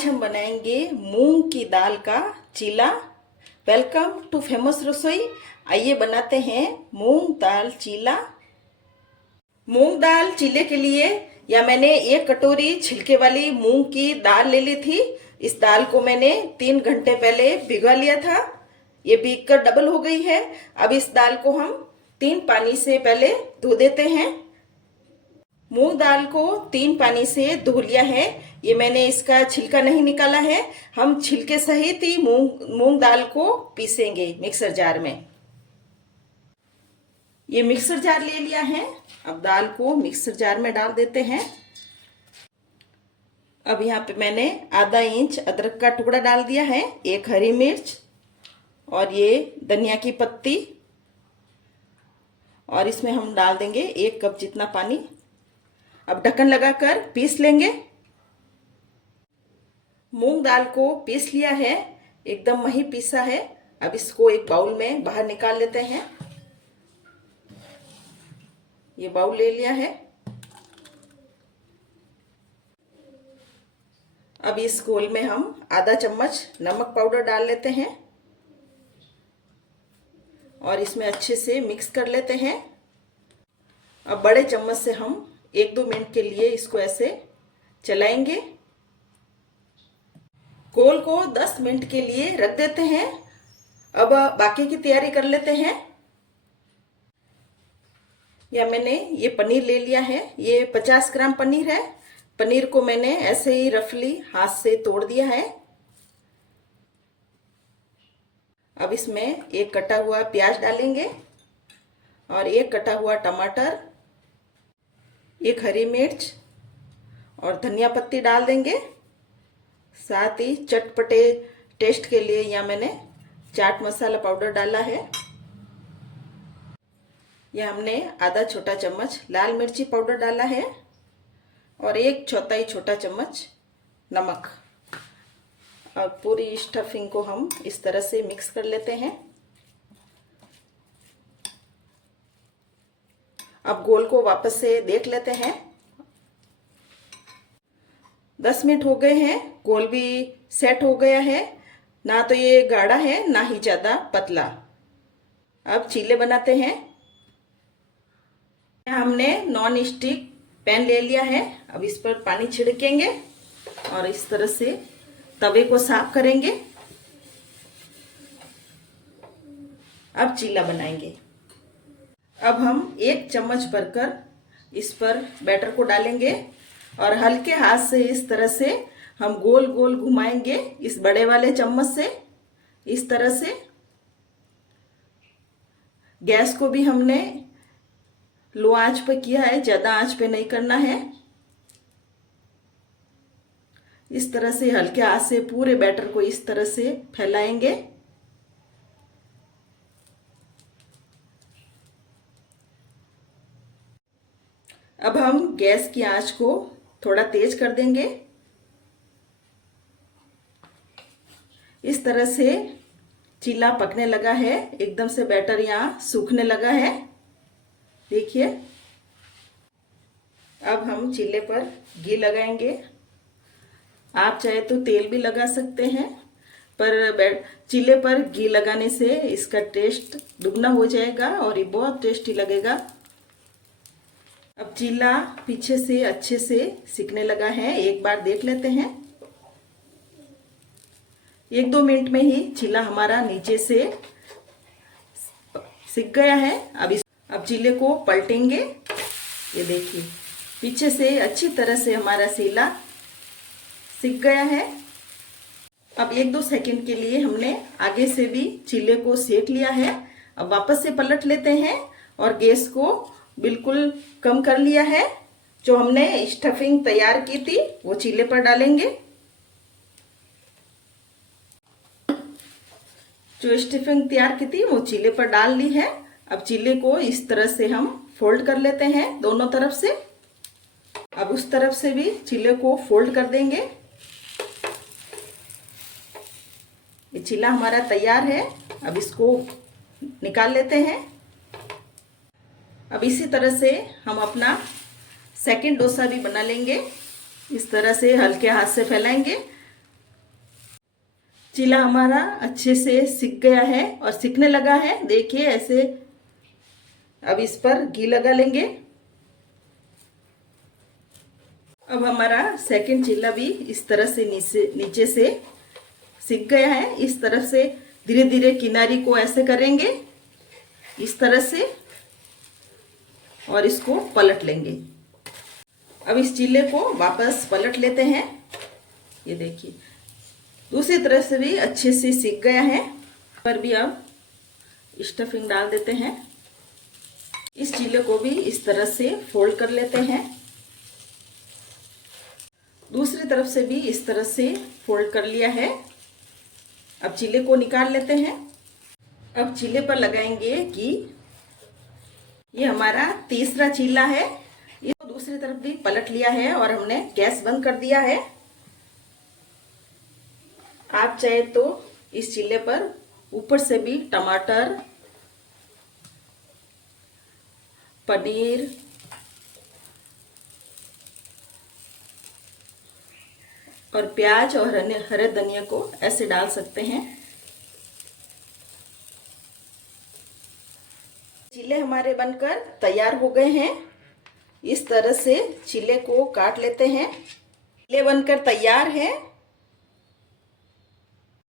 आज हम बनाएंगे मूंग की दाल का चीला। वेलकम टू फेमस रसोई। आइए बनाते हैं मूंग दाल चीला। मूंग दाल चीले के लिए या मैंने 1 कटोरी छिलके वाली मूंग की दाल ले ली थी। इस दाल को मैंने 3 घंटे पहले भिगा लिया था। ये भीग कर डबल हो गई है। अब इस दाल को हम 3 पानी से पहले धो देते हैं। मूंग दाल को 3 पानी से धो लिया है। ये मैंने इसका छिलका नहीं निकाला है। हम छिलके सहित ही मूंग दाल को पीसेंगे मिक्सर जार में। ये मिक्सर जार ले लिया है। अब दाल को मिक्सर जार में डाल देते हैं। अब यहाँ पे मैंने आधा इंच अदरक का टुकड़ा डाल दिया है, 1 हरी मिर्च और ये धनिया की पत्ती, और इसमें हम डाल देंगे 1 कप जितना पानी। अब ढक्कन लगाकर पीस लेंगे। मूंग दाल को पीस लिया है, एकदम मही पीसा है। अब इसको एक बाउल में बाहर निकाल लेते हैं। ये बाउल ले लिया है। अब इस घोल में हम आधा चम्मच नमक पाउडर डाल लेते हैं और इसमें अच्छे से मिक्स कर लेते हैं। अब बड़े चम्मच से हम 1-2 मिनट के लिए इसको ऐसे चलाएंगे। घोल को 10 मिनट के लिए रख देते हैं। अब बाकी की तैयारी कर लेते हैं। या मैंने ये पनीर ले लिया है, ये 50 ग्राम पनीर है। पनीर को मैंने ऐसे ही रफली हाथ से तोड़ दिया है। अब इसमें 1 कटा हुआ प्याज डालेंगे और 1 कटा हुआ टमाटर, 1 हरी मिर्च और धनिया पत्ती डाल देंगे। साथ ही चटपटे टेस्ट के लिए यहाँ मैंने चाट मसाला पाउडर डाला है। यह हमने आधा छोटा चम्मच लाल मिर्ची पाउडर डाला है और 1/4 छोटा चम्मच नमक। अब पूरी स्टफिंग को हम इस तरह से मिक्स कर लेते हैं। अब गोल को वापस से देख लेते हैं। 10 मिनट हो गए हैं, गोल भी सेट हो गया है। ना तो ये गाढ़ा है ना ही ज़्यादा पतला। अब चीले बनाते हैं। हमने नॉन स्टिक पैन ले लिया है। अब इस पर पानी छिड़केंगे और इस तरह से तवे को साफ करेंगे। अब चीला बनाएंगे। अब हम 1 चम्मच भरकर इस पर बैटर को डालेंगे और हल्के हाथ से इस तरह से हम गोल गोल घुमाएंगे, इस बड़े वाले चम्मच से इस तरह से। गैस को भी हमने लो आंच पे किया है, ज़्यादा आंच पे नहीं करना है। इस तरह से हल्के हाथ से पूरे बैटर को इस तरह से फैलाएंगे। अब हम गैस की आंच को थोड़ा तेज कर देंगे। इस तरह से चीला पकने लगा है, एकदम से बैटर यहाँ सूखने लगा है। देखिए, अब हम चीले पर घी लगाएंगे। आप चाहे तो तेल भी लगा सकते हैं, पर चीले पर घी लगाने से इसका टेस्ट दुगना हो जाएगा और ये बहुत टेस्टी लगेगा। अब चीला पीछे से अच्छे से सिकने लगा है, एक बार देख लेते हैं। 1-2 मिनट में ही चीला हमारा नीचे से सिक गया है। अब चीले को पलटेंगे। ये देखिए, पीछे से अच्छी तरह से हमारा चीला सिक गया है। अब 1-2 सेकंड के लिए हमने आगे से भी चीले को सेक लिया है। अब वापस से पलट लेते हैं और गैस को बिल्कुल कम कर लिया है। जो हमने स्टफिंग तैयार की थी वो चीले पर डालेंगे। जो स्टफिंग तैयार की थी वो चीले पर डाल ली है। अब चीले को इस तरह से हम फोल्ड कर लेते हैं दोनों तरफ से। अब उस तरफ से भी चीले को फोल्ड कर देंगे। ये चीला हमारा तैयार है। अब इसको निकाल लेते हैं। अब इसी तरह से हम अपना सेकंड डोसा भी बना लेंगे। इस तरह से हल्के हाथ से फैलाएंगे चीला हमारा अच्छे से सिक गया है और सिकने लगा है। देखिए ऐसे। अब इस पर घी लगा लेंगे। अब हमारा सेकंड चीला भी इस तरह से नीचे से सिक गया है। इस तरफ से धीरे धीरे किनारी को ऐसे करेंगे, इस तरह से, और इसको पलट लेंगे। अब इस चीले को वापस पलट लेते हैं। ये देखिए दूसरी तरफ से भी अच्छे से सिक गया है। पर भी अब स्टफिंग डाल देते हैं। इस चीले को भी इस तरह से फोल्ड कर लेते हैं। दूसरी तरफ से भी इस तरह से फोल्ड कर लिया है। अब चीले को निकाल लेते हैं। अब चीले पर लगाएंगे घी। ये हमारा तीसरा चीला है। ये दूसरी तरफ भी पलट लिया है और हमने गैस बंद कर दिया है। आप चाहे तो इस चीले पर ऊपर से भी टमाटर, पनीर और प्याज और हरे धनिया को ऐसे डाल सकते हैं। चीले हमारे बनकर तैयार हो गए हैं। इस तरह से चीले को काट लेते हैं। चीले बनकर तैयार है।